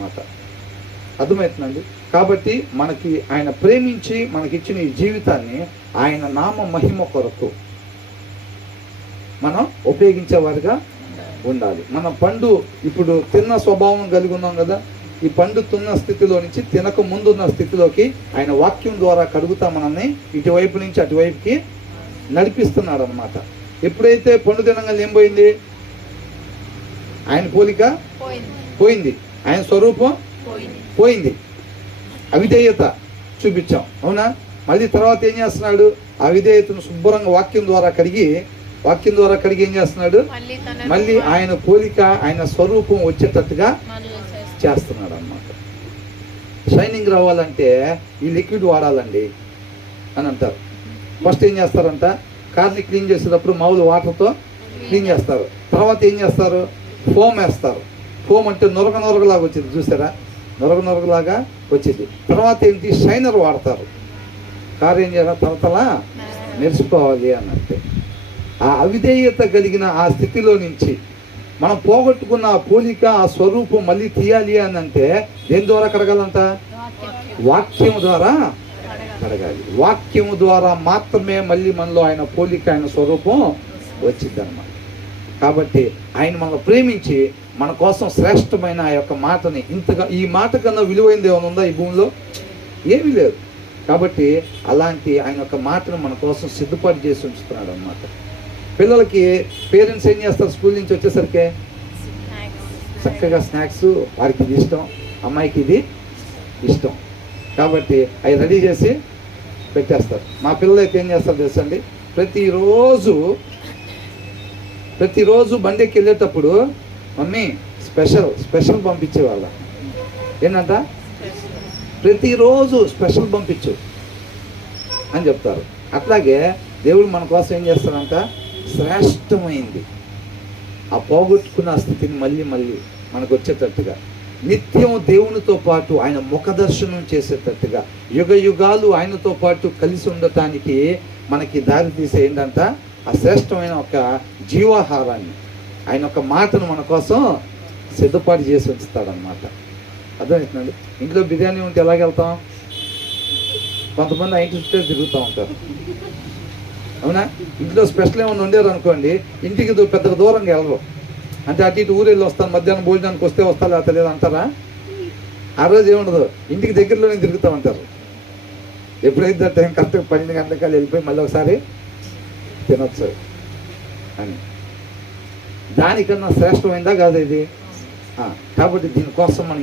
అన్నమాట. అర్థమవుతుందండి. కాబట్టి మనకి ఆయన ప్రేమించి మనకిచ్చిన ఈ జీవితాన్ని ఆయన నామ మహిమ కొరకు మనం ఉపయోగించేవారిగా ఉండాలి. మన పండు ఇప్పుడు తిన్న స్వభావం కలిగి ఉన్నాం కదా, ఈ పండు తిన్న స్థితిలో నుంచి తినక ముందున్న స్థితిలోకి ఆయన వాక్యం ద్వారా కడుగుతా మనల్ని ఇటువైపు నుంచి అటువైపుకి నడిపిస్తున్నాడు అనమాట. ఎప్పుడైతే పండు తినగానే ఏం పోయింది? ఆయన పోలిక పోయింది, ఆయన స్వరూపం పోయింది, అవిధేయత చూపించాం, అవునా? మళ్ళీ తర్వాత ఏం చేస్తున్నాడు? అవిధేయతను శుభ్రంగా వాక్యం ద్వారా కడిగి ఏం చేస్తున్నాడు? మళ్ళీ ఆయన పోలిక, ఆయన స్వరూపం వచ్చేటట్టుగా చేస్తున్నాడు అన్నమాట. షైనింగ్ రావాలంటే ఈ లిక్విడ్ వాడాలండి అని అంటారు. ఫస్ట్ ఏం చేస్తారంట? కార్ని క్లీన్ చేసేటప్పుడు మామూలు వాటర్తో క్లీన్ చేస్తారు. తర్వాత ఏం చేస్తారు? ఫోమ్ వేస్తారు. ఫోమ్ అంటే నొరగలాగా వచ్చింది, చూసారా? నొరగలాగా వచ్చింది. తర్వాత ఏంటి? షైనర్ వాడతారు. కారు ఏం చేయాలి? తలతల మెరిసిపోవాలి అని అంటే, ఆ అవిధేయత కలిగిన ఆ స్థితిలో నుంచి మనం పోగొట్టుకున్న ఆ పోలిక, ఆ స్వరూపం మళ్ళీ తీయాలి అని అంటే దేని ద్వారా కడగాలంట? వాక్యం ద్వారా కడగాలి. వాక్యము ద్వారా మాత్రమే మళ్ళీ మనలో ఆయన పోలిక, ఆయన స్వరూపం వచ్చింది అనమాట. కాబట్టి ఆయన మనల్ని ప్రేమించి మన కోసం శ్రేష్టమైన ఆ యొక్క మాటని, ఇంతగా ఈ మాట కన్నా విలువైంది ఏమైనా ఉందా ఈ భూమిలో? ఏమీ లేదు. కాబట్టి అలాంటి ఆయన యొక్క మాటను మన కోసం సిద్ధపాటు చేసి ఉంచుతున్నాడు అన్నమాట. పిల్లలకి పేరెంట్స్ ఏం చేస్తారు? స్కూల్ నుంచి వచ్చేసరికి చక్కగా స్నాక్స్, వారికి ఇది ఇష్టం, అమ్మాయికి ఇది ఇష్టం కాబట్టి అవి రెడీ చేసి పెట్టేస్తారు. మా పిల్లలు అయితే ఏం చేస్తారు తెలుసండి? ప్రతిరోజు బండికి వెళ్ళేటప్పుడు మమ్మీ స్పెషల్ పంపించేవాళ్ళ. ఏంటంట? ప్రతిరోజు స్పెషల్ పంపించు అని చెప్తారు. అట్లాగే దేవుడు మన కోసం ఏం చేస్తాడంట? శ్రేష్టమైంది ఆ పోగొట్టుకున్న స్థితిని మళ్ళీ మనకు వచ్చేటట్టుగా, నిత్యం దేవునితో పాటు ఆయన ముఖ దర్శనం చేసేటట్టుగా, యుగ యుగాలు ఆయనతో పాటు కలిసి ఉండటానికి మనకి దారి తీసే ఏంటంట? ఆ శ్రేష్టమైన ఒక జీవాహారాన్ని, ఆయన ఒక మాటను మన కోసం సిద్ధపాటు చేసి ఉంచుతాడనమాట. అర్థమవుతుందండి. ఇంట్లో బిర్యానీ ఉంటే ఎలాగెళ్తాం? కొంతమంది ఆ ఇంటి చుట్టూ తిరుగుతూ ఉంటారు, అవునా? ఇంట్లో స్పెషల్ ఏమైనా ఉండేరు అనుకోండి, ఇంటికి పెద్దగా దూరంగా వెళ్ళరు. అంటే అటు ఇటు ఊరెళ్ళి వస్తాను, మధ్యాహ్నం భోజనానికి వస్తే వస్తా, లేకపోతే లేదు అంటారా? ఆ రోజు ఏముండదు, ఇంటికి దగ్గరలోనే తిరుగుతామంటారు. ఎప్పుడైతే టైం కరెక్ట్గా 12 గంటలకి వెళ్ళిపోయి మళ్ళీ ఒకసారి తినొచ్చు అని. దానికన్నా శ్రేష్టమైందా కాదు ఇది? కాబట్టి దీనికోసం మనం